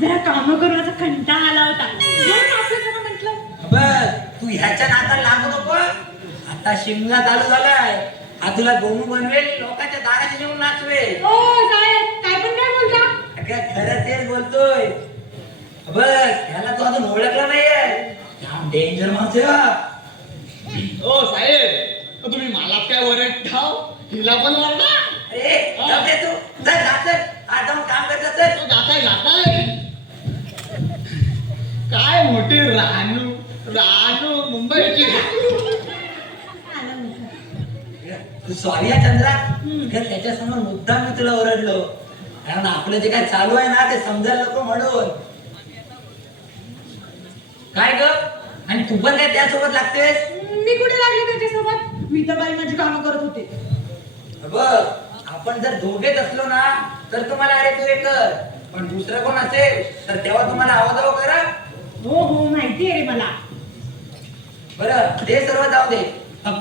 जरा काम करून असा कंटाळा आला होता म्हटलं बस तू ह्याच्या नादाला लागू नको. आता शिमला चालू झालाय. हा तुला गोमू बनवेल, लोकांच्या दाराशी नेऊन नाचवेल. ओ साहेब काय पण काय बोलता? अगं खरं तेच बोलतोय. बघ ह्याला तू अजून ओळखला नाहीये. डेंजर माणूस आहे. ओ साहेब तुम्ही मला काय वरट ठाव हिला पण वरडा. अरे जाऊ दे तू. चल जा आज जाऊन काम करत चल. जाताय काय मोठी रानू रानू मुंबईची तू सॉरी या चंद्रा. त्याच्या समोर मुद्दाम मी तुला ओरडलो कारण आपलं जे काय चालू आहे ना ते समजायला नको म्हणून. काय ग आणि तू पण काय त्यासोबत लागतेस? मी कुठे लागले त्याच्यासोबत? मी तर बाई माझी कामं करत होते. बघ आपण जर दोघेच असलो ना तर तुम्हाला अरे तू एक कर, पण दुसरं कोण असेल तर तेव्हा तुम्हाला आवाज करा. हो हो माहिती आहे रे मला. बरं ते सर्व जाऊ दे.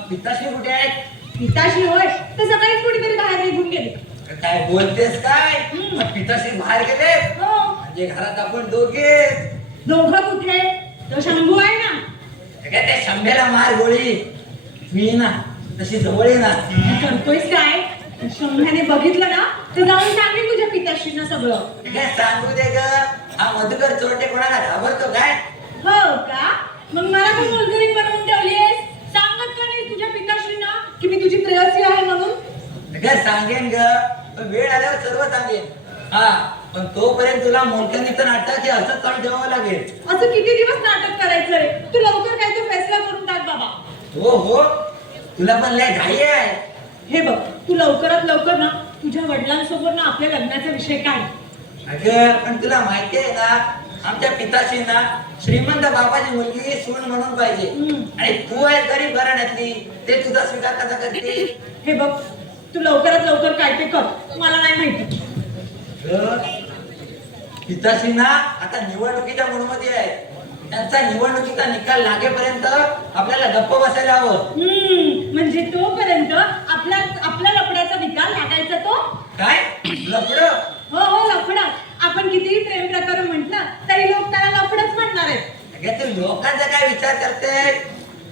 पिताश्री कुठे आहेत? पिताश्री होय तर सकाळीच कुठेतरी बाहेर निघून गेले. काय बोलतेस काय? पिताश्री बाहेर गेले हो. म्हणजे घरात आपण दोघे. दोघं कुठे? तो शंभू आहे ना. ते शंभेला मार गोळी. मी ना तशी जवळ ये ना. करतोयस काय? शंभ्याने बघितलं ना तर जाऊन सांगेन तुझ्या पिताश्रींना सगळं. काय सांगू दे ग. हा मधुकर चोरटे कोणाला घाबरतो काय? हो का? मग मला पण मुलगरी बनवून ठेवलीस. सांगत का नाही तुझ्या पिताश्रींना की मी तुझी प्रेयसी आहे म्हणून? काय सांगेन ग, पण वेळ आल्यावर सर्व सांगेन. हा पण तोपर्यंत तुला मोठ्यानीचं नाटक हे असं चालू ठेवावं लागेल. असं किती दिवस नाटक करायचं रे? तू लवकर काय तो फैसला करून टाक बाबा. हो हो तुला पण लय घाई आहे. हे बघ तू लवकरात लवकर ना तुझ्या वडिलांसोबत ना आपल्या लग्नाचा विषय काढ. अगं पण तुला माहिती आहे ना आमच्या पिताश्रींना श्रीमंत बाबाची मुलगी सून म्हणून पाहिजे. आणि तू आहे गरीब घराण्यातली, ते तुझा स्वीकार कसा करते? हे बघ तू लवकरात लवकर काढ काय ते कर, मला नाही माहिती. पिताश्री ना आता निवडणुकीच्या मूडमध्ये आहे. त्यांचा निवडणुकीचा निकाल लागेपर्यंत आपल्याला गप्प बसायला हवं. म्हणजे तोपर्यंत आपल्या लफड्याचा निकाल लागायचा तो. काय लफड? हो लफडा. आपण कितीही प्रेम प्रकरण म्हटलं तरी लोक त्याला लफडच म्हणणार आहेत. अगं तू लोकांचा काय विचार करते?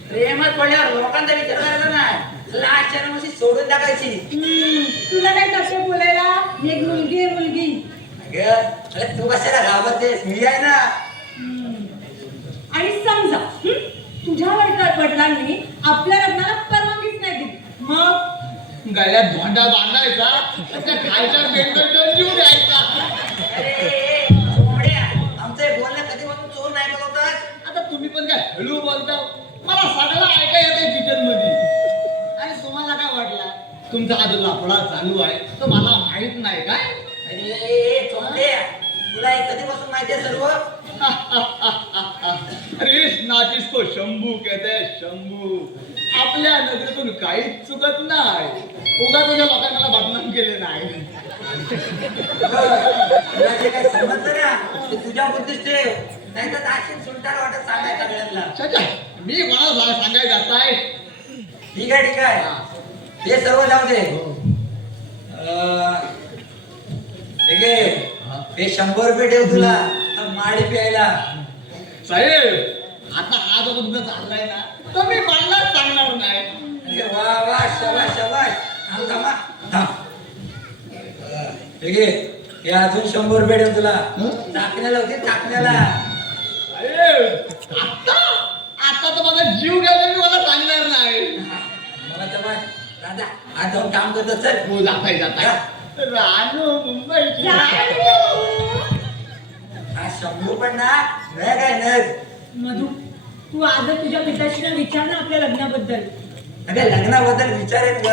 प्रेमच पडल्यावर लोकांचा विचार करायचा नाही, लास्ट जन्मशी सोडून टाकायची. तुला काय करते बोलायला? एक मुलगी आहे मुलगी. अगं अरे तू कशाला घाबरतेस? मी आहे ना. आणि समजा तुझ्या वडिलांनी आपल्या लग्नाला परवानगीच नाही दिली, मग गळ्यात धोंडा बांधायचा, त्या खालच्या बेंडवर जीव द्यायचा. अरे चोमड्या, आमचं हे बोलणं कधीपासून चोर नाही बोलवतात. आता तुम्ही पण काय हळू बोलता? मला सगळं ऐका येते किचन मध्ये. आणि तुम्हाला काय वाटलं तुमचा हा जो लफडा चालू आहे तो मला माहित नाही काय? अरे चोमड्या, तुला हे कधीपासून माहिती आहे सर्व? अरे नाच इसको शंभू कहते हैं, शंभू. आपल्या नजरेतून काहीच चुकत नाही. उगा तुझ्या लोकांनी मला बदनाम केले नाही. तुला जे काही समजलं ना ते तुझ्या बुद्धीच ठेव, नाही तर अशी सुलटार वाटत सांगायचं सगळ्यांना. अच्छा, मी कोणाला सांगायचं आता आहे? ठीक आहे ठीक आहे, ते सर्व जाऊ दे. ठीक आहे, हे 100 रुपये ठेव तुला माळी प्यायला. साहेब आता हा जो तुमचा चाललाय ना तो मी कोणालाच सांगणार नाही. अरे वा वा, शाबास शाबास. थांब थांबा थांब. ठीक आहे, हे अजून 100 रुपये ठेव तुला. टाकण्याला होते टाकण्याला. साहेब आता आता तर माझा जीव गेला, मी मला सांगणार नाही. मला तर दादा आज जाऊन काम करत चल. हो जाताय जाताय. रानू मुंबईची. हा शंभू पण ना नाही काय नग. मधू, तू आज तुझ्या पिताश्रीला विचार ना आपल्या लग्नाबद्दल. अगं लग्नाबद्दल विचारेन ग,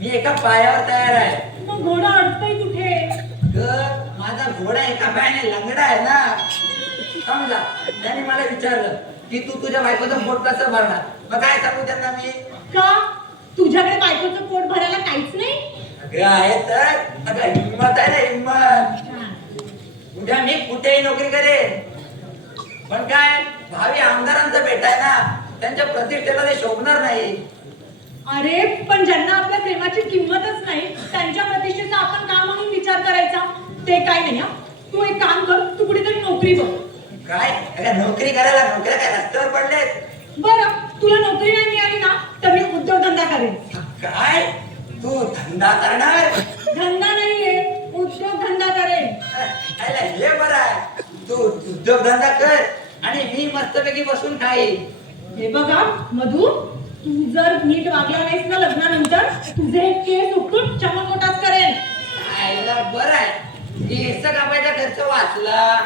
मी एका पायावर तयार आहे. मग घोडा अडतोय कुठे? ग माझा घोडा एका पायाने लंगडा आहे ना. समजा त्याने मला विचारलं की तू तुझ्या बायकोचं पोट कसं भरणार, मग काय सांगू त्यांना मी? का तुझ्याकडे बायकोचं पोट भरायला काहीच नाही? अगं आहे तर, अगं हिंमत आहे ना हिंमत. उद्या मी कुठेही नोकरी करेन, पण काय भावी आमदारांचं भेट आहे ना, त्यांच्या प्रतिष्ठेला ते शोभणार नाही. अरे पण ज्यांना आपल्या प्रेमाची किंमतच नाही त्यांच्या प्रतिष्ठेचा आपण का म्हणून विचार करायचा? ते काय नाही. तू एक काम कर, तू कुठेतरी नोकरी बघ. काय अगं नोकरी करायला नोकऱ्या काय रस्त्यावर पडलेत? बरं तुला नोकरी नाही मिळाली ना तर मी उद्योगधंदा करेन. काय तू धंदा करणार? धंदा नाहीये, उद्योगधंदा करेन. अरे हे बरं आहे, तू उद्योगधंदा कर आणि मी मस्तपैकी बसून खाईन. हे बघा मधू, तू जर नीट वागला नाहीस ना लग्नानंतर तुझे हे केस उपटून चमकोटाच करेन. खायला बरं आहे, केस कापायचा खर्च वाचला.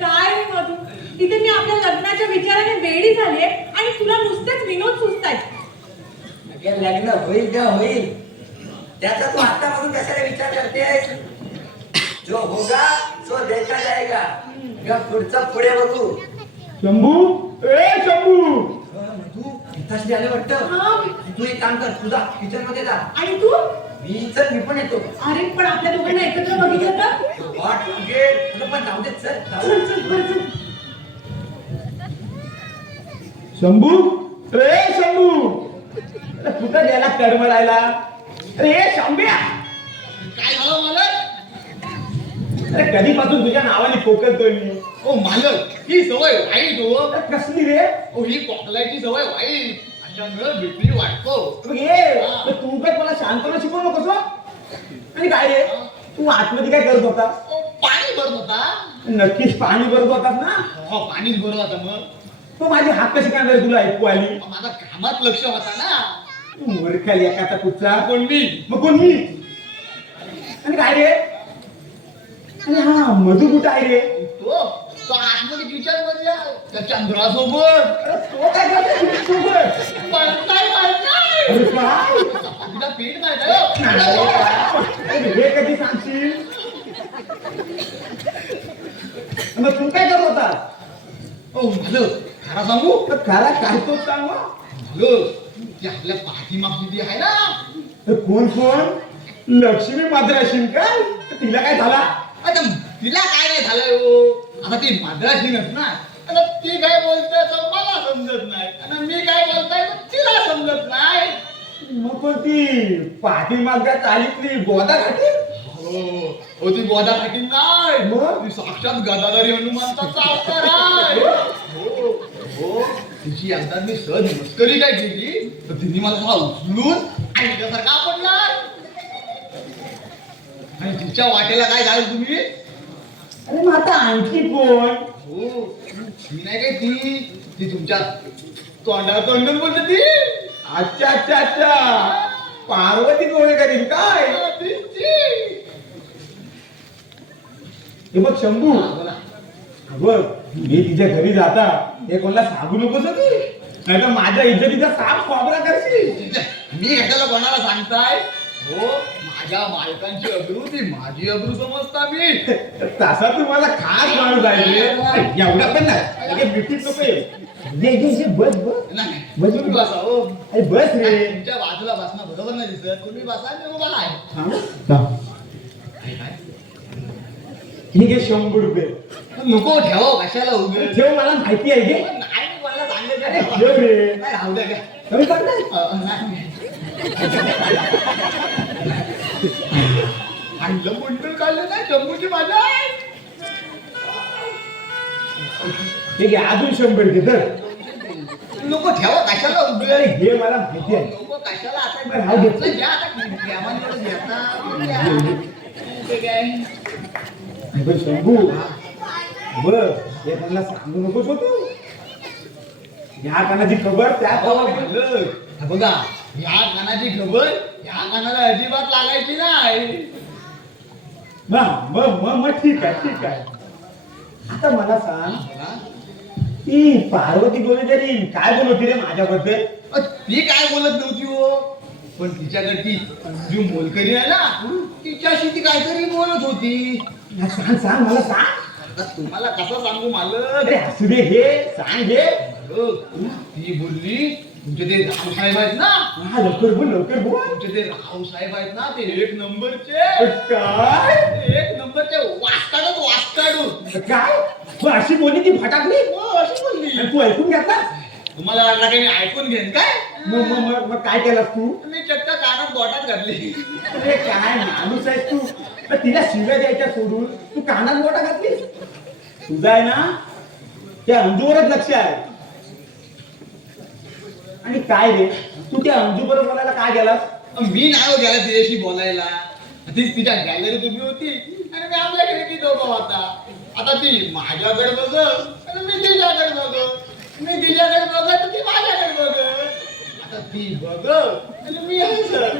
काय रे मधू, इथे मी आपल्या लग्नाच्या विचाराने वेडी झाले आणि तुला नुसतेच विनोद सुचतायत. अगं लग्न होईल का होईल, त्याचा तू आतापासून कशाला विचार करतेस? जो होगा सो देखा जाएगा. पुढचं पुढे बघू. शंभू, ए शंभू. तू पिताश्री आले वाटतं. हा, तू एक काम कर, तुझा किचन मध्ये जा. आणि तू? मी चल, मी पण येतो. अरे पण आपल्या दोघांना एकत्र बघितलं तर? वाट लागेल. तुला पण जाऊ दे, चल. चल चल चल चल. शंभू, रे शंभू, कुठं गेला कडमडायला? रे शंभ्या, काय झालं मालक? अरे कधीपासून तुझ्या नावाने पोकलतोय मी. ओ मालक, ही सवय वाईट हो. अरे कसली रे? ओ ही कोकलायची सवय वाईट. अशामुळे बीपी वाटतो. मग ये, तू काय मला शांतपणे शिकवू नकोस हं? आणि काय रे, तू आतमध्ये काय करत होता? ओ, पाणी भरत होता. नक्कीच पाणी भरत होतास ना? हो पाणीच भरत होता. मग तो माझी हात कशी काय रे तुला ऐकू आली? माझा कामात लक्ष होता ना. मूर्खाली एकाचा कुठचा? कोण मी? मग कोण मी? आणि काय रे? अरे हा मधू कुठं आहे रे? तो तो आतमध्ये किचन मध्ये आहे. त्या चंद्रासोबत. अरे तो काय करतो तुझ्यासोबत? पळताय पळताय. अरे काय? चपातीला पीठ माहित आहे. अरे हे कधी सांगशील? मग तू काय करत होता? ओ मालक, खरा सांगू? तर खरा काय तो सांग. मालक, ती आपल्या पाठीमागची ती आहे ना, तर कोण लक्ष्मी माद्राशीन काय तिला काय झाला? आता तिला काय नाही झालंय हो, आता ती माद्राशीनच ना. आता ती काय बोलते तर मला समजत नाही आणि मी काय बोलताय तर तिला समजत नाही. मग पण ती पाठीमागच्या चालीतली गोदा घाटी हो ती गोदा खाटी नाही, मग? ती साक्षात गदाधारी हनुमंताचा अवतार आहे. हो हो तिची एकदा मी सहज मस्करी काय केली तर तिने मला हा उचलून ऐकल्यासारखा पडला. आणि तिच्या वाटेला काय झालं तुम्ही? अरे मग आता आणखी कोण? हो ती नाही काय ती तुमच्या तोंडावर तोंडून बोलते ती. अच्छा अच्छा अच्छा पार्वती गोळे करील काय? हे बघ शंभू, बोला. बघ मी तिच्या घरी जाता हे कोणाला सांगू नकोस हं तू, नाही तर माझ्या इज्जतीचा साफ खोबरा करशील. मी कशाला कोणाला सांगताय? हो माझ्या बायकांची अब्रू ती माझी अब्रू समजता मी. तसा तू मला खास माणूस आहे रे. एवढा पण नाही बिटीत नको ये. ये, बस बस नाही बस तुम्ही बसा हो. अरे बस रे. तुमच्या बाजूला बसणं बरोबर नाही दिसत. तुम्ही बसा मी उभा आहे. थांब. हे घे 100 रुपये. नको ठेवा कशाला उभे. ठेव मला माहिती आहे घे. नाही मी कोणाला सांगायचं अरे नाही. ठेव रे. नाही, राहू द्या काय. कमी पडलाय? नाही. आणलं मुंडून काढलं नाही जम्मूची माझ्या. हे घे अजून 100 घे तर. नको ठेवा कशाला उभे. अरे घे मला माहिती आहे. नको कशाला आता बरं, राहू दे. आपलं घ्या आता घ्यामांकडे घेता. ते काय हे बघ शंभू, बस हे मला सांगू नकोस हो तू. ह्या कानाची खबर त्या खबर मालक, हा बघा ह्या कानाची खबर ह्या कानाला अजिबात लागायची नाही. मग ठीक आहे. आता मला सांग, बघा, ती पार्वती गोलेजरी काय बोलत होती रे माझ्याबद्दल? ती काय बोलत नव्हती हो, पण तिच्याकडची अंजू मोलकरी आहे ना तिच्याशी ती काहीतरी बोलत होती. सांग मला सांग. आता तुम्हाला कसं सांगू मालक. अरे असू दे, घे सांग घे. ती बोलली तुमचे ते रावसाहेब आहेत ना, हा लवकर बोल. तुमचे ते रावसाहेब आहेत ना ते 1 नंबरचे. काय 1 नंबरचे वाचकाडू. काय तू अशी बोलली ती फटाकली? अशी बोलली. आणि तू ऐकून घेतला? तुम्हाला वाटलं काही मी ऐकून घेईन काय? मग काय केलास तू? मी चक्क कानात बोटात घातली. अरे काय माणूस आहेस तू. तर तिला शिव्या द्यायच्या सोडून तू कानात मोठा घातलीस. तुझा आहे ना त्या अंजूवरच लक्ष आहे. आणि काय रे तू त्या अंजू बरोबर बोलायला काय गेलास? मी नाही हो गेला तिच्याशी बोलायला. तीच तिच्या गॅलरीत उभी होती आणि मी आपल्याकडे ती दोघं होता. आता ती माझ्याकडे बघत आणि मी तिच्याकडे बघत. मी तिच्याकडे बघत ती माझ्याकडे बघत. आता ती बघत आणि मी हसत.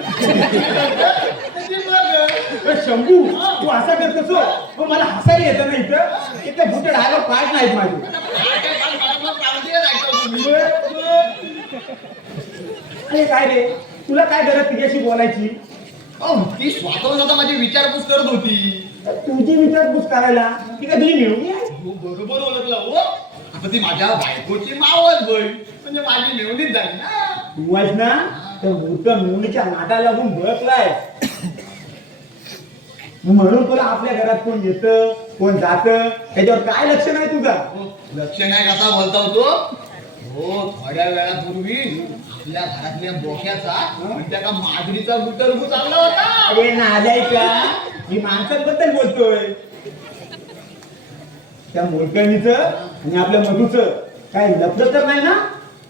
ती बघत. अरे शंभू तू असा करतोस हो? हो, मला हसायला येतं ना इथं. इथे बुटे डायलॉग पाठ नाहीत माझे. अरे काय रे तुला काय गरज तिच्याशी बोलायची? ती स्वतःहून माझी विचारपूस करत होती. तुझी विचारपूस करायला ती काय तुझी मिळवणी आहे? हो, बरोबर ओळखला हो. आता ती माझ्या बायकोची मावस बहीण म्हणजे माझी मेवणीच झाली ना. तू आहेस ना त्या मूर्ख मिळवणीच्या नादा लागून बळकलाय. म्हणून तुला आपल्या घरात कोण येतं कोण जातं त्याच्यावर काय लक्ष नाही तुझा. लक्ष नाही कसा बोलता होतो हो. थोड्या वेळापूर्वी आपल्या घरातल्या बोक्याचा म्हणजे का माधुरीचा बुटरबू चालला होता. अरे नालाय का मी माणसांबद्दल बोलतोय. त्या मोलकर्णीचं आणि आपल्या मधूचं काय लपलं तर नाही ना?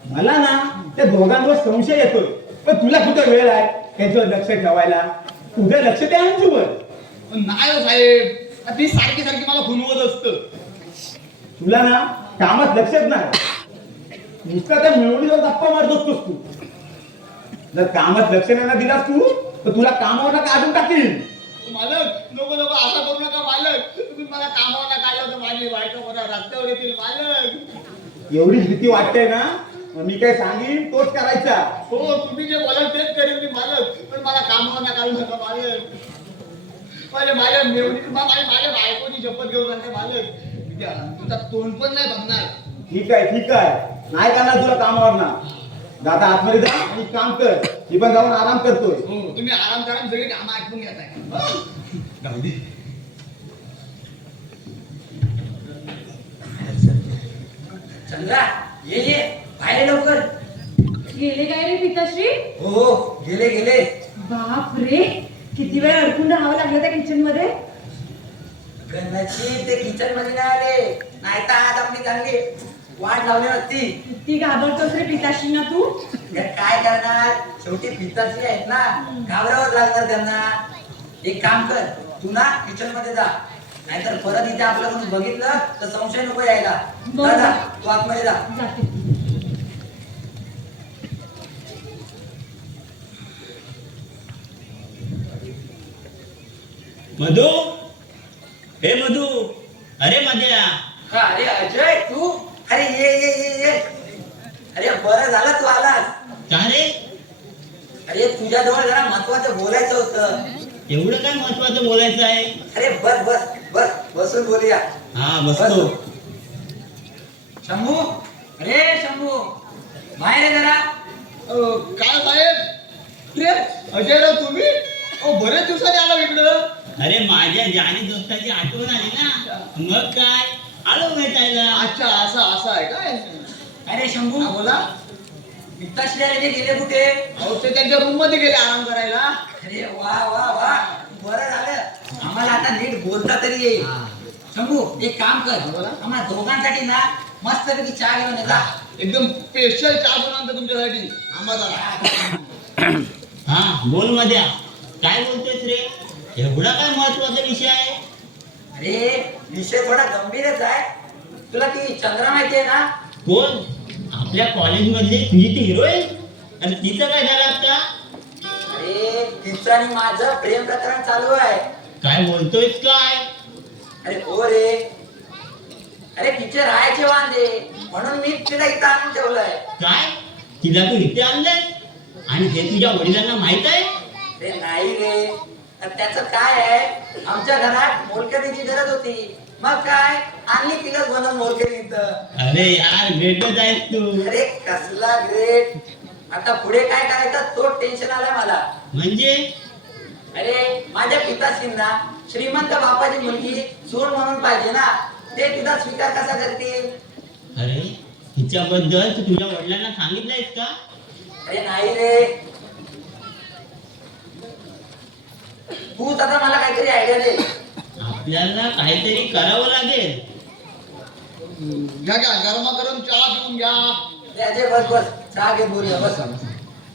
मला ना त्या दोघांवर संशय येतोय. पण तुला कुठं वेळ आहे त्यांच्यावर लक्ष ठेवायला? तुझं लक्ष त्या अंजूवर. नाही हो साहेब, ती सारखी सारखी मला खुनवत असतं. तुला ना कामात लक्षच नाही. नुसता त्या मिळवणीवर गप्पा मारत असतोस तू. जर कामात लक्ष नाही दिलास तू तर तुला कामावर काढून टाकील. मालक नको असा करू नका मालक. तुम्ही मला कामावर काढलं तर माझी बायको मला रस्त्यावर येतील मालक. एवढीच भीती वाटते ना मग मी काय सांगीन तोच करायचा. हो तुम्ही जे बोलाल तेच करेन मी मालक. पण मला कामावर काढू नका मालक. माझ्या मेवणी माझ्या बायकोची शपथ घेऊन सांगते मालक. तुझा तोंड पण नाही बघणार. ठीक आहे नाही करणार तुला कामावर ना. दादा आतमध्ये जा आणि काम कर. मी पण जाऊन आराम करतोय. हो तुम्ही आराम करा आणि सगळी कामं आटपून घेताय. जाऊ दे. चंद्रा ये बाहेर ये लवकर. गेले काय रे पिताश्री? हो गेले गेले. बाप रे, किती वेळ अडकून राहावं लागलं त्या किचन मध्ये. गणाची ते किचन मध्ये नाही आले, नाही तर आज आपली चांगली वाट लावली नसती. किती घाबरतोस रे पिताश्रींना तू? काय करणार, शेवटी पिताश्री आहेत ना, घाबरावंच लागणार त्यांना. एक काम कर, तू ना किचन मध्ये जा, नाहीतर परत इथे आपल्याकडून बघितलं तर संशय नको यायला. बरं. जा, तू आतमध्ये जा. जाते. मधु, हे मधु, अरे मध्या. हा, अरे अजय तू, अरे ये ये ये ये. अरे बरं झालं तू आलास. का रे? अरे तुझ्याजवळ जरा महत्वाचं बोलायचं होतं. एवढं काय महत्वाचं बोलायचं आहे? अरे बस बस बस बसून बोलूया. हा बसतो. शंभू, अरे शंभू, बाहेर आहे जरा. काय साहेब? प्रेम अजयराव तुम्ही? बरेच दिवसांनी आला इकडं. अरे माझ्या जानी दोस्ताची आठवण आली ना, मग काय आलो भेटायला. अच्छा असं असं आहे काय? अरे शंभू, हा, बोला. पिताश्री आले ते गेले कुठे? अहो ते त्यांच्या रूम मध्ये गेले आराम करायला. अरे वा वा वा, बरं झालं, आम्हाला आता नीट बोलता तरी येईल. शंभू एक काम कर, बोला. आम्हाला दोघांसाठी ना मस्तपैकी चहा घेऊन ये जा. एकदम स्पेशल चहा बनवून आणतो तुमच्यासाठी. आम्हाला हा बोल मध्या, काय बोलतोयस रे? एवढा काय महत्वाचा विषय आहे? अरे विषय थोडा गंभीरच आहे. तुला ती चंद्रा माहितीये ना? कोण? आपल्या कॉलेज मधली तुझी ती हिरोईन? आणि तिचं काय झालं आता? अरे तिचं आणि माझं प्रेम प्रकरण चालू आहे. काय बोलतोयस काय? अरे हो रे, अरे तिचे राहायचे वांदे, म्हणून मी तिला इथं आणून ठेवलंय. काय? तिला तू इथे आणलंय? आणि हे तुझ्या वडिलांना माहित आहे? अरे नाही रे, तर त्याचं काय आहे, आमच्या घरात मोलकरीची गरज होती, मग काय आणली तिलाच बनवून मोलकरी इथं. अरे यार ग्रेटच आहेस तू. अरे कसला ग्रेट. आता पुढे काय करायचं तो टेन्शन आलाय मला. म्हणजे अरे माझ्या पिताश्रींना श्रीमंत बापाची मुलगी सून म्हणून पाहिजे ना, ते तिचा स्वीकार कसा करतील? अरे हिच्याबद्दल तू तुझ्या वडिलांना सांगितलंयस का? अरे नाही रे, तूच आता मला काहीतरी आयडिया दे. आपल्याला काहीतरी करावं लागेल. घ्या घ्या गरमागरम चहा पिऊन घ्या. अरे अजय बस बस, चहा घे बोलूया बस.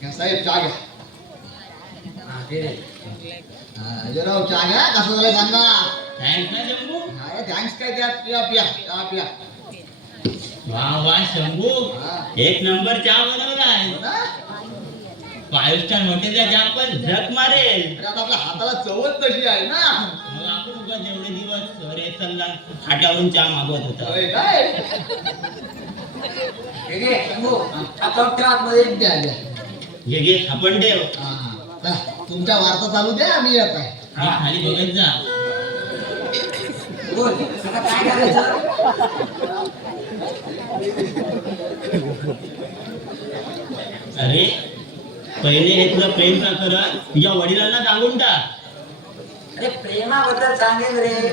घ्या साहेब चहा घ्या. हा, घे रे. अजयराव चहा घ्या. कसं झालं सांगा. थँक्स ना शंभू. अरे थँक्स काय द्या. पिया पिया चहा पिया. वा वा शंभू, हा. एक नंबर चहा बनवलाय. हो ना? 5 स्टार हॉटेलचा चहा पण झक मारेल. अरे आता आपल्या हाताला चवच तशी आहे ना. मग आपण उगाच एवढे दिवस रे चल्ला खाटावरून चहा मागवत होता. होय काय? हे घे शंभू, हा कप ठेव आतमध्ये. द्या द्या. घे घे आपण ठेव. हा. चला, तुमच्या वार्ता चालू द्या. मी येत आहे. मी खाली बघत जा. बोल आता काय करायचं? अरे पहिले हे तुझं प्रेम प्रकरण तुझ्या वडिलांना सांगून टाक. अरे प्रेमाबद्दल सांगेल रे,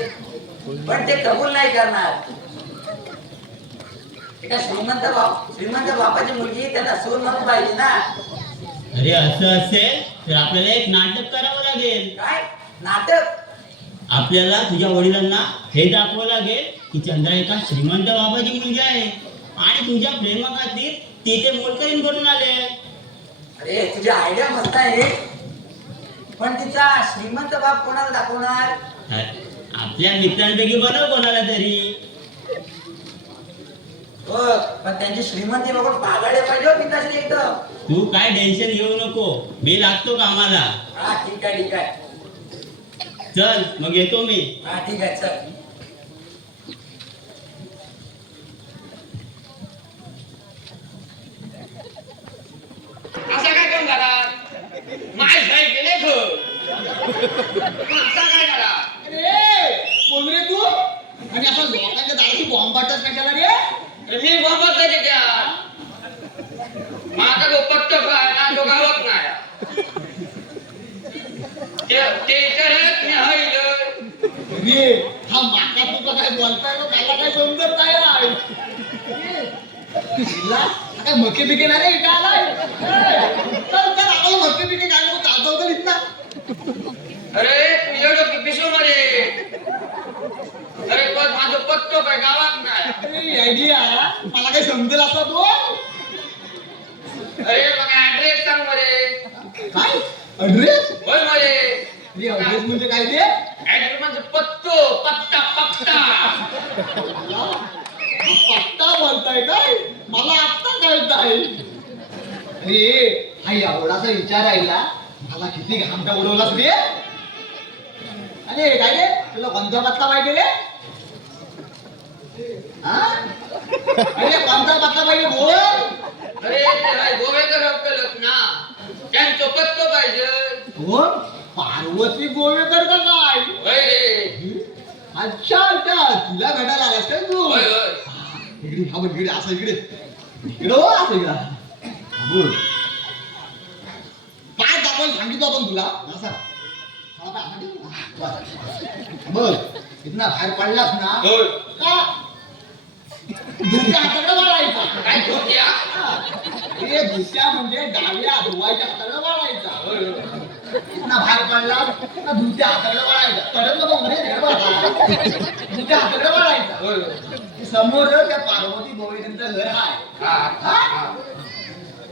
पण ते कबूल नाही करणार. एका श्रीमंत बापाची मुलगी त्यांना सून म्हणून पाहिजे ना. अरे असं असेल तर आपल्याला एक नाटक करावं लागेल. काय नाटक? आपल्याला तुझ्या वडिलांना हे दाखवावं लागेल की चंद्रा एका श्रीमंत बाबाची मुलगी आहे आणि तुझ्या प्रेमाखातीर ती ते मोलकरीण करून आले. अरे तुझी आयडिया मस्त आहे रे, पण तिचा श्रीमंत बाप कोणाला दाखवणार? आपल्या मित्रांपैकी बनव कोणाला तरी. हो, पण त्यांची श्रीमंती बघून पागाडे पाहिजे हो पिताश्री एकदम. तू काय टेन्शन घेऊ नको, मी लागतो कामाला. हा ठीक आहे ठीक आहे. चल मग येतो मी. हा ठीक आहे चल. असा काय कोण झाला? माय साहेब गेले खो. असा काय झाला? अरे कोण रे तू? आणि आपण लोकांच्या दाराची बॉम्ब पाठवत कशाला रे? मी बाबा त्याच्या माका ते करत नाही अरे हा माका तुका काय बोलताय का मला काय समजत नाही तिला काय मके बिके नाही रे इथं आलाय चल चल आम्हाला मके बिके काय नको चालतो तर इथं अरे तुझ्या डोकी पिसू मध्ये अरे पण माझं पत्तो काय गावात नाही आयडिया मला काय समजेल असा तू अरे मग ऍड्रेस सांग मध्ये काय ऍड्रेस बोल मध्ये ऍड्रेस म्हणजे काय ते ऍड्रेस म्हणजे पत्तो पत्ता पत्ता पत्ता बोलताय काय मला आत्ता कळताय अरे हा एवढासा विचार राहिला मला किती घामटा उडवलास रे अरे काय रे तुला कोणता पत्ता पाहिजे रे हा अरे कोणता पत्ता पाहिजे बोल अरे त्याला गोवेकर अक्कलच ना त्यांचं पत्तो पाहिजे कोण पार्वती गोवेकर का काय होय रे अच्छा अच्छा तुला भेटायला आलास काय तू होय होय इकडे हा बघ इकडे असं इकडे इकडे हो असं इकडे बोल काय दाखवायला सांगितलं आपण तुला असं बघ इथनं बाहेर पडलास ना होय का दुसऱ्या हाताकडे वाढायचा काय धोत्या हे दुसऱ्या म्हणजे डाव्या धुवायच्या हाताकडे वाढायचा होय होय इथनं बाहेर पडला ना दुसऱ्या हाताकडे वाढायचा कडक नको रे दुसऱ्या हाताकडे वाढायचा होय होय समोर त्या पार्वती गोविंदांचं घर आहे हा हा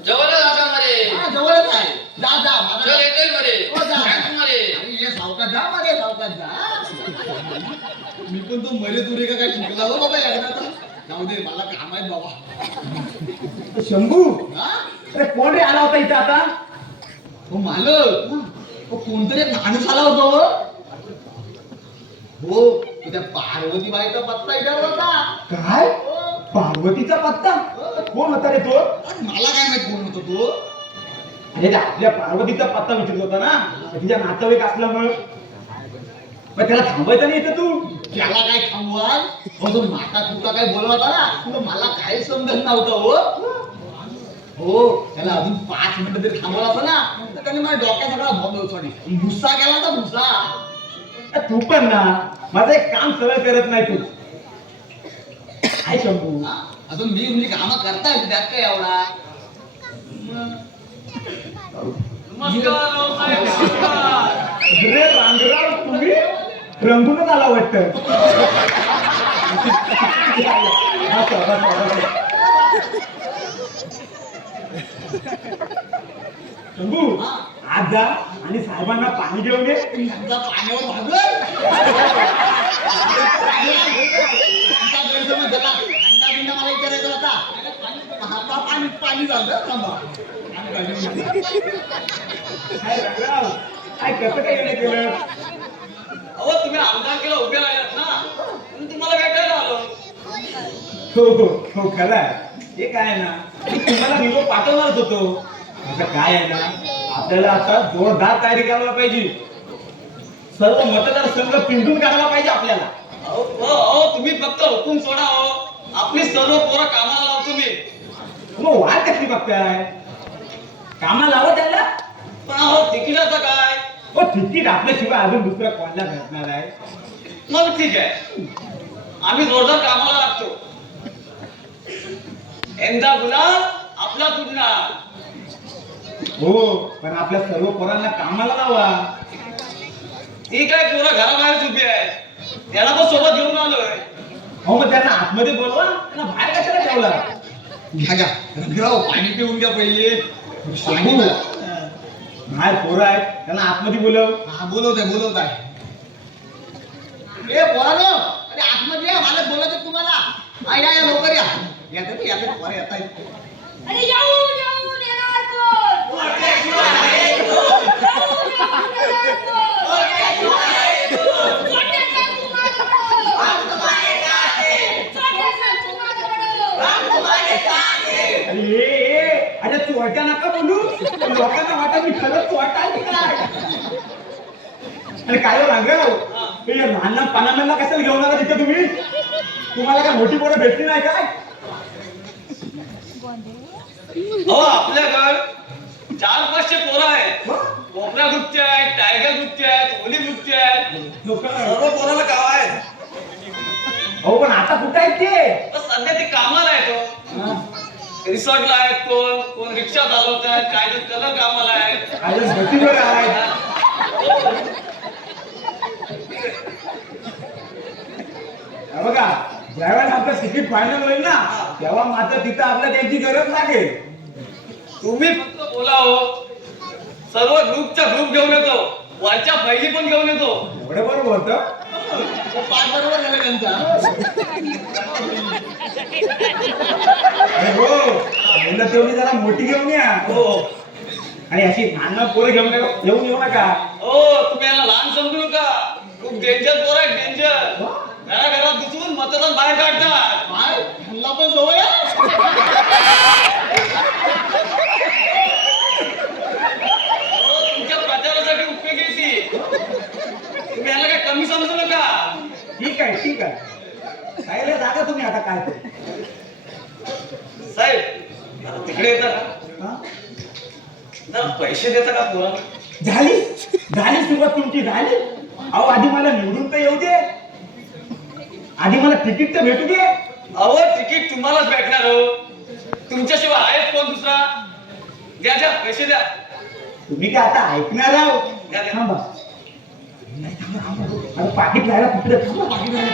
जवळच असा मध्ये हा जवळच आहे जा जा चल माझा येतोय मध्ये हो, जा. सांग मध्ये अरे ये सावकाश जा मध्ये सावकाश जा मी पण तो मरे तुरे का काय शिकला हो बाबा एकदा जाऊ दे मला काम आहे बाबा शंभू हा अरे कोण रे आला होता इथं आता हो मालक हो कोणतरी एक माणूस आला होता हो तो त्या पार्वती बाईचा पत्ता विचारला होता काय हो. पार्वतीचा पत्ता कोण होता रे तो अरे मला काय माहित कोण होता तो अरे ते आपल्या पार्वतीचा पत्ता विचारत होता ना तिच्या नातेवाईक असल्यामुळे पण त्याला थांबायचं नाही इथं तू त्याला काय थांबवाल हो तो माता तुका काय बोलवता ना तुला मला काय समजत नव्हतं हो त्याला अजून 5 मिनिटं तरी थांबवलं असं ना तर त्याने माझ्या डोक्यात सगळा सॉरी भुसा केला होता भुसा तू पण ना माझं एक काम सरळ करत नाही तू काय शंभू हा? अजून मी म्हणजे कामं करता येत त्यात काय एवढा रे रांगराव तुम्ही रंगूनच आला वाटतं शंभू हा? आज जा आणि साहेबांना पाणी घेऊन ये यांचा पाण्यावर भागल तुमचा गैरसमज झाला अंडा बिंडा मला विचारायचा होता हा पाणी पाणी झालं थांबा काय रांगराव काय कसं काय येणं केलं अहो तुम्ही आमदारकीला उभे राहिलात ना म्हणून तुम्हाला काय कळलं आलं हो खरं आहे हे काय ना मी तुम्हाला निरोप पाठवणारच होतो आता काय आहे ना आपल्याला आता जोरदार तयारी करायला पाहिजे सर्व मतदारसंघ पिंटून काढायला पाहिजे आपल्याला अहो तुम्ही फक्त हुकूम सोडा हो आपली सर्व पोरं कामाला लावतो मी मग वाट कसली बघताय कामाला लावा त्याला पण अहो तिकिटाचं काय हो तिकीट आपल्याशिवाय अजून दुसऱ्या कोणाला भेटणार आहे मग ठीक आहे आम्ही जोरदार कामाला लागतो यंदा गुलाब आपला तुटणार हो पण आपल्या सर्व पोरांना कामाला लावा ती काय पोरं घराबाहेर उभी आहे त्याला पण सोबत घेऊन आलोय हो मग त्यांना आतमध्ये बोलवा त्यांना बाहेर कशाला ठेवला घ्या घ्या रंगराव पाणी पिऊन घ्या पहिले सांगू बाहेर पोरं आहेत त्यांना आतमध्ये बोलव हा बोलवत आहे ए पोरानो अरे आतमध्ये या मला बोलत आहे तुम्हाला हा या लवकर या येतात पोरं येत आहेत अरे येऊन येणार कोण? अरे चोरट्या नका बोलू लोकांना वाटत मी खरंच चोरटा आहे की काय अरे काय रांगराव हे लहान लहान पानांना कशाला घेऊन आला तिथे तुम्ही तुम्हाला काय मोठी पोरं भेटली नाही काय अहो आपल्याकडे 400-500 पोरं आहेत कोपरा नृत्य आहेत, टायगर नृत्य आहेत, होली नृत्य आहेत. सर्व कोणाला गाव आहे. हो पण आता कुठं आहेत ते? तर सध्या ते कामाला आहेत. रिसॉर्टला आहेत, कोण कोण रिक्षा चालवत आहेत, काय जण कलर कामाला आहेत. अजून गतीवर आहेत. हे बघा ज्यावेळेला आपलं तिकीट फायनल होईल ना तेव्हा मात्र तिथं आपल्याला त्यांची गरज लागेल. तुम्ही फक्त बोला हो, सर्व ग्रुपचा ग्रुप घेऊन येतो, वरच्या फैली पण घेऊन येतो. एवढं बरोबर होतं. पाच बरोबर झालं त्यांचा. अरे हो मुलं तेवढी जरा मोठी घेऊन या. हो आणि अशी लहान पोरं घेऊन येऊ नका. हो, तुम्ही याला लहान समजू नका. खूप डेंजर पोर आहे, डेंजर. घराघरात घुसून मतदान बाहेर काढतात. काय ह्यांना पण सवय आहे? हो, तुमच्या प्रचारासाठी उपयोगी येते. तुम्ही याला काय कमी समजू नका. ठीक आहे ठीक आहे. काय जागा तुम्ही आता काय ते. साहेब आता तिकडे येता का? हा? जरा पैसे देता का पोराला? झाली झाली सुरुवात तुमची झाली. अहो आधी मला निवडून तर येऊ दे. आधी मला तिकीट तर भेटू दे. अहो तिकीट तुम्हालाच भेटणार हो. तुमच्याशिवाय आहेत कोण दुसरा? द्या द्या पैसे द्या. तुम्ही काय आता ऐकणार आहो. द्या, द्या. थांबा. नाही, थांबा, थांबा. अरे पाकिट राहायला कुठे थांबा पाकिट राहायला.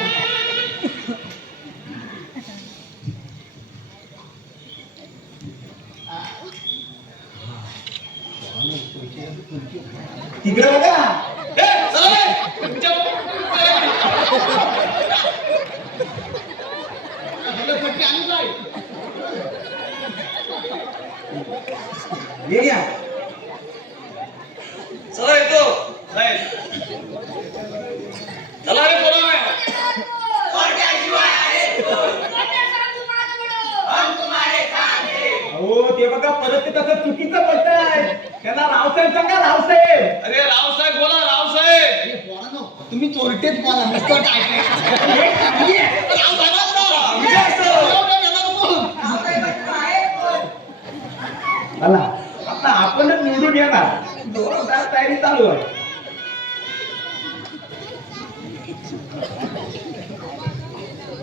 तिकडे बघा. ए, चला रे. तुमच्या आपल्यासाठी आणि काय? ये घ्या. चला येतो साहेब. चला रे पोरा. अहो ते बघा परत ते तसं चुकीचं बोलताय. त्यांना रावसाहेब सांगा रावसाहेब. अरे रावसाहेब बोला रावसाहेब. हे पोरांनो, तुम्ही चोरटेच मला नुसतं काय चला आता आपणच निवडून येणार. जोरदार तयारी चालू आहे.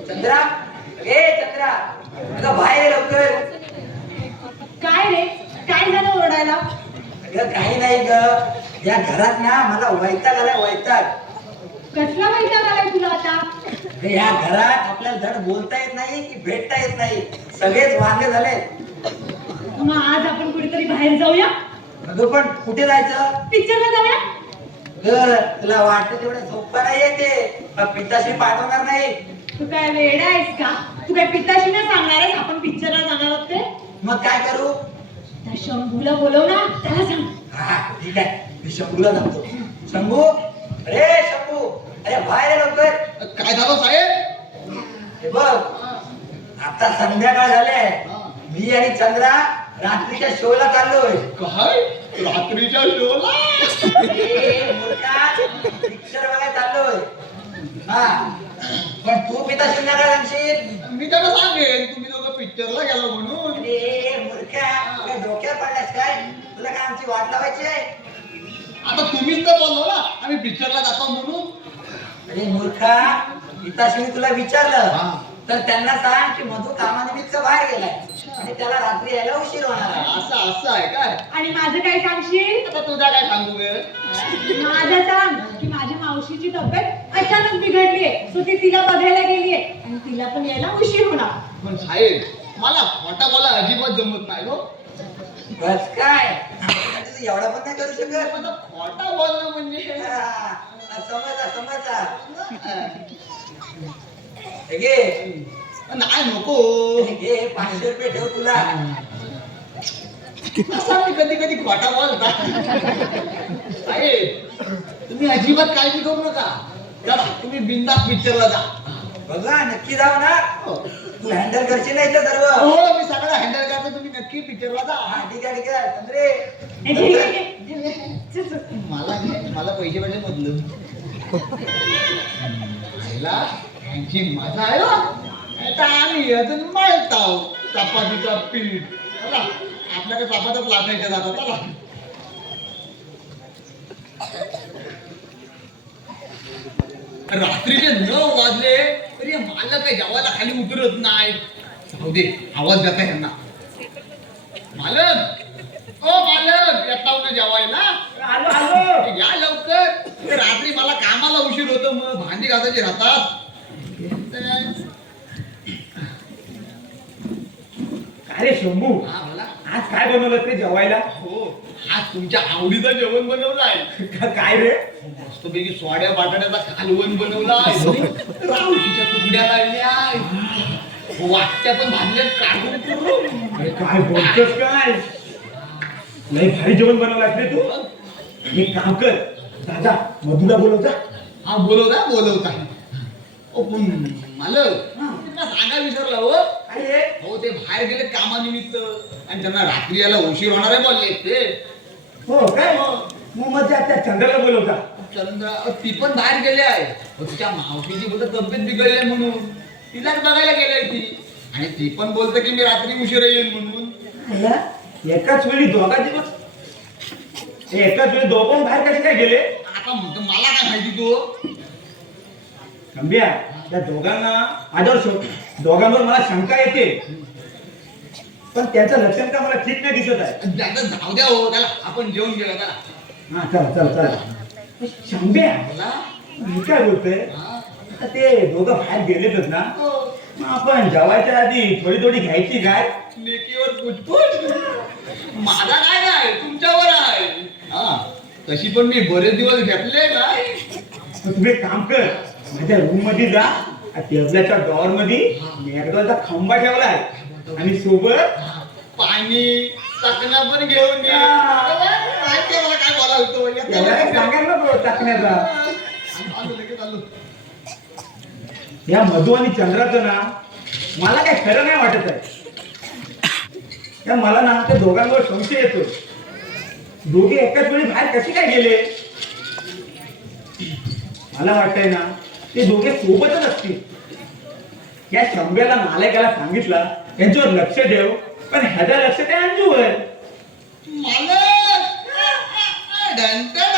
चंद्रा ए चंद्रा अगं बाहेर ये लवकर. काय रे काय झालं ओरडायला? अगं काही नाही ग, या घरात ना मला वैताग आलाय वैताग. कसला वैताग आलाय तुला आता? अगं, या घरात आपल्याला धड बोलता येत नाही की भेटता येत नाही. सगळेच वांगे झाले. मग आज आपण कुठेतरी बाहेर जाऊया. अगं पण कुठे जायचं? पिक्चरला जाऊया. ग तुला वाटतं तेवढं सोपं नाही ते. पिताशी पाठवणार नाही. तू काय वेडा आहेस का? तू काय पिताशी ना सांगणार आहेस आपण पिक्चरला जाणार आहोत ते? मग काय करू? त्या शंभूला बोलव ना, त्याला सांग. हा ठीक आहे, मी शंभूला जातो. शंभू अरे शंभू अरे बाहेर ये लवकर. काय झालं साहेब? हे बघ आता संध्याकाळ झाले. मी आणि चंद्रा रात्रीच्या शोला चाललोय. काय रात्रीच्या शोला? पिक्चर बघायला चाललोय. हा पण तू पिता संध्याकाळ सांगशील. मी त्याला सांगेन तुम्ही दोघं पिक्चरला गेला म्हणून. अरे मूर्खा तुला डोक्यात पडलास काय? तुला काय आमची वाट लावायची आहे? आता तुम्हीच तर बोललो ना आम्ही पिक्चरला जातो म्हणून. अरे मूर्खा पिताश्री तुला विचारलं हा. तर त्यांना सांग की मधू कामानिमित्त बाहेर गेलाय आणि त्याला रात्री यायला उशीर होणार आहे. असं असं आहे काय? आणि माझं काय सांगशील? आता तुझा काय सांगू गे? माझं सांग की माझ्या मावशीची तब्येत अचानक बिघडलीये, सो ती तिला बघायला गेलीये आणि तिला पण यायला उशीर होणार. पण साहेब मला खोटा बोला अजिबात जमत नाही हो. बस काय तुझं एवढा पण नाही करू शकत. आता खोटा बोलणं म्हणजे हा, समजा समजा हे घे. नाही नको. हे घे 500 रुपये ठेव तुला. असा मी कधी कधी खोटा बोलता. साहेब तुम्ही अजिबात काळजी करू नका. चला तुम्ही बिंदास पिक्चरला जा. बघा नक्की जाऊ ना. हो तू हँडल करशील ना इथं सर्व. मी सगळं हँडल करतो. तुम्ही नक्की पिक्चरला जा. हा ठीक आहे ठीक आहे चंद्रे. हे घे, घे, घे. चल, चल. मला पैसे भेटले मधलं. यांची मजा आहे हो. आता आम्ही अजून माहित आहोत चपातीचा पीठ. चला आपल्याकडे चपात्याच लाटायच्या जातात. चला रात्रीचे 9 वाजले तरी मला काही जेवायला खाली उतरत नाही. जाऊ दे, आवाज देता यांना. मालक, ओ मालक, येताव ना जेवायला? आलो आलो. या लवकर. ते रात्री मला कामाला उशीर होतो, मग भांडी घासायची राहतात. अरे शंभू, हा बोला. आज काय बनवलं ते जेवायला? हो, आज तुमच्या आवडीचं जेवण बनवलं आहे. काय रे? मस्तपैकी सोड्या बटाट्याचा कालवण बनवला आहे. रावशीच्या तुकड्या लागल्या आहेत. वाटत्या पण भाजल्या काढून करून. अरे काय बोलतोस काय? लय भारी जेवण बनवलं रे तू. एक काम कर, दादा मधुला बोलवता. हा बोलवता. ओ पण मालक, त्यांना सांगा विसरला हो. अरे हो, ते बाहेर गेले कामानिमित्त आणि त्यांना रात्री यायला उशीर होणार आहे बोलले ते. हो काय? मग मग त्या चंद्राला बोलवता. चंद्र ती पण बाहेर गेले आहे. हो, तिच्या मावशीची बोलत तब्येत बिघडली आहे म्हणून तिलाच बघायला गेले ती. आणि ती पण बोलते की मी रात्री उशीर येईल म्हणून. अय्या, एकाच वेळी दोघं बाहेर कसे काय गेले? आता म्हणतो मला काय माहिती तो. खंब्या, त्या दोघांना माझ्यावर दोघांवर मला शंका येते, पण त्यांचं लक्षण का मला ठीक नाही दिसत आहे. त्याला जाऊ द्या हो, त्याला आपण जेवून गेलो त्याला. हा चल. शंभ्या, बोला. मी काय बोलतोय, हा. आता ते दोघं बाहेर गेलेतच ना, मग आपण जेवायच्या आधी थोडी थोडी घ्यायची काय? लेकीवर पुछपुछ. माझा काय नाही, तुमच्यावर आहे. हा, तशी पण मी बरेच दिवस घेतले काय. मग तुम्ही एक काम कर, माझ्या रूम मध्ये जा, टेबलाच्या ड्रॉवर मध्ये मेघदोलचा खंबा ठेवलाय आणि सोबत पाणी चकना पण घेऊन ये. माहिती आहे मला काय बोलावतो. एवढा काय सांगायला नको टाकण्याचा. लगेच आलो. या मधु आणि चंद्राचं ना मला काय खरं नाही वाटत आहे. या मला ना त्या दोघांवर संशय येतो. दोघे एकाच वेळी बाहेर कसे काय गेले? मला वाटतंय ना ते दोघे सोबतच असतील. या शंभ्याला नालायकाला सांगितलं त्यांच्यावर लक्ष ठेव, पण ह्याचं लक्ष त्या अंजूवर. मालक, डंटडन.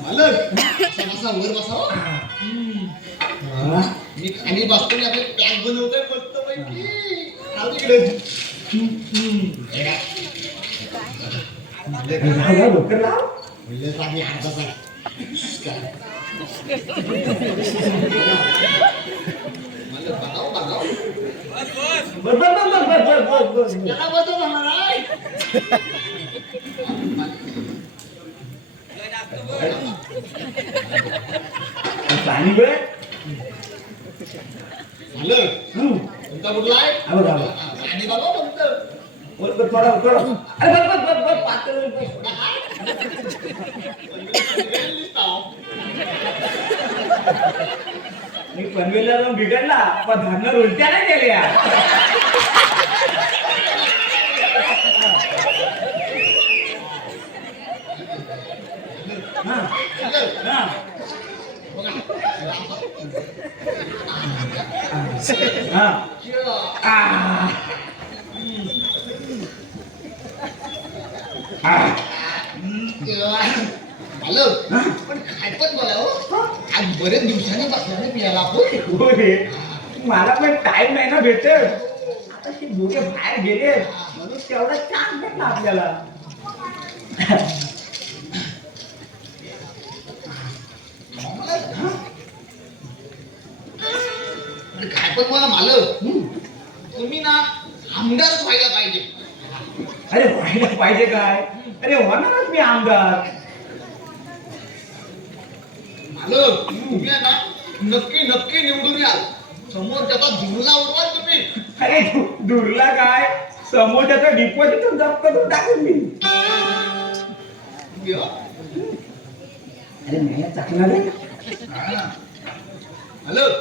मालक, बसा वर बसा हो. हा? मी खाली बसतो आणि आपले पॅक बनवतोय मस्त पैकी. खाऊ तिकडे. लाव, लवकर लाव. म्हणलं साधी हाताचा. मालक, बघाव. बस. त्याला बसव म्हणा नाही. पाणी बघ. मालक, तुमचा कुठला आहे? बघा आणि बघा तुमचं. थोडा अरे बस पातळ मी पनवेलला जाऊन बिघडला, पण धरणं उलट्या नाही केल्या. हा, हा. हा. आ. मालक, पण काय पण बोला हो. आज बरेच दिवसांनी बसल्याने पियाला आपण. हो रे, मला पण टाइम नाही ना भेटत. आता ते दोघे बाहेर गेले म्हणून तेवढा चान्स भेटला आपल्याला. काय पण मला मालक, तुम्ही ना आमदारच व्हायला पाहिजे. अरे व्हायला पाहिजे काय? अरे होणारच मी आमदार. मालक, तुम्ही आहे ना नक्की निवडून याल. समोर त्याचा धुरला उडवाल तुम्ही. अरे दुर्ला काय, समोर त्याचा डिपॉझिट जप्त करून टाकून मी. घेऊ. अरे नाही चाकणार आहे. मालक,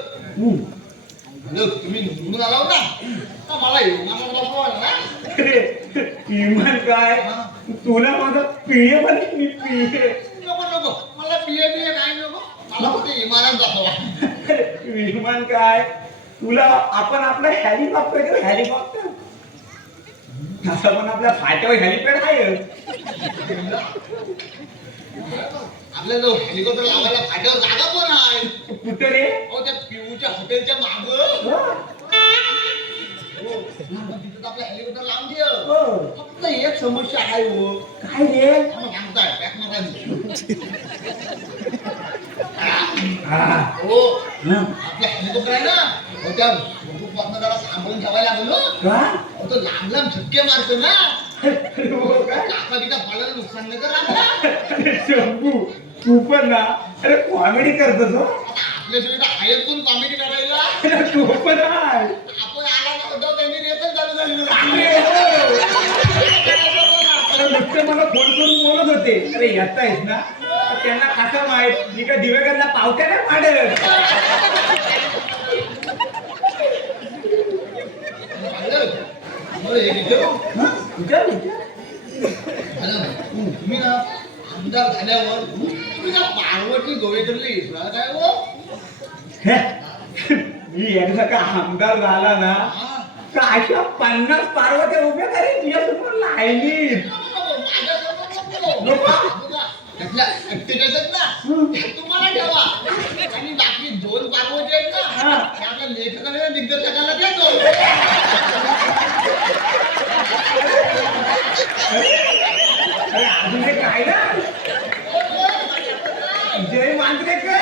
तुम्ही निवडून आला होता तर मला विमानात बसवाल ना. अरे इमान काय, तुला माझा पिये पण मी पिये. नको, मला पिये काय नको. मला फक्त विमानात बसवा. विमान काय, तुला आपण आपलं हेलिकॉप्टर तसं पण आपल्या फाट्यावर हेलिपॅड आहे. आपल्या जो हेलिकॉप्टर लावायला फाट्यावर जागा पण आहे. कुठे रे? अहो त्या पिऊच्या हॉटेलच्या मागं. हो. तिथं आपलं हेलिकॉप्टर लावून दे. हो. फक्त एक समस्या आहे हो. काय रे? आम्हाला सांगताय पॅक नका देऊ. हा. हो हं. आपलं हेलिकॉप्टर आहे ना, अहो त्या बंदूकपासनं जरा सांभाळून ठेवायला लागलो. का? अहो तो लांब लांब झटके मारतो ना. अरे हो का? काका बिका फाडायला नुकसान नाही कर आपलं. अरे शंभू, तू पण ना अरे कॉमेडी करतोस हो. आपल्याशिवाय तर आहेत कोण कॉमेडी करायला. अरे तू पण आहे. आपण आला नव्हता त्यांनी रेतच चालू झाली अरे हो. अरे नुसते मला फोन करून बोलत होते, अरे येता आहेस ना? त्यांना कसं माहित मी काय दिवेकरला पावत्या नाही पाडत. हं? विचार विचार. तुम्ही ना आमदार झाल्यावर तुम्ही ना पार्वती गोवेकरला इसरा काय हो. हे, मी एकदा का आमदार झाला ना का अशा 50 पार्वत्या उभ्या करेन तुझ्यासमोर लाईनीत. त्यातल्या 48 आहेत ना त्या तुम्हाला ठेवा आणि बाकी 2 पार्वती आहेत ना त्या आपल्या लेखकाला दिग्दर्शकाला देतो. अरे अजून हे काय ना जय मांजरेकर.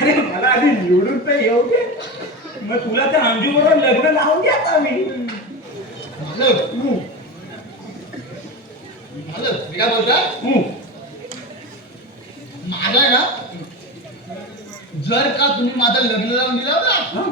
अरे मला आधी निवडून तर येऊ दे, मग तुला त्या अंजू बरोबर लग्न लावून द्या आता मी. झालं मी काय बोलता माझा आहे ना, जर का तुम्ही माझं लग्न लावून दिलं ना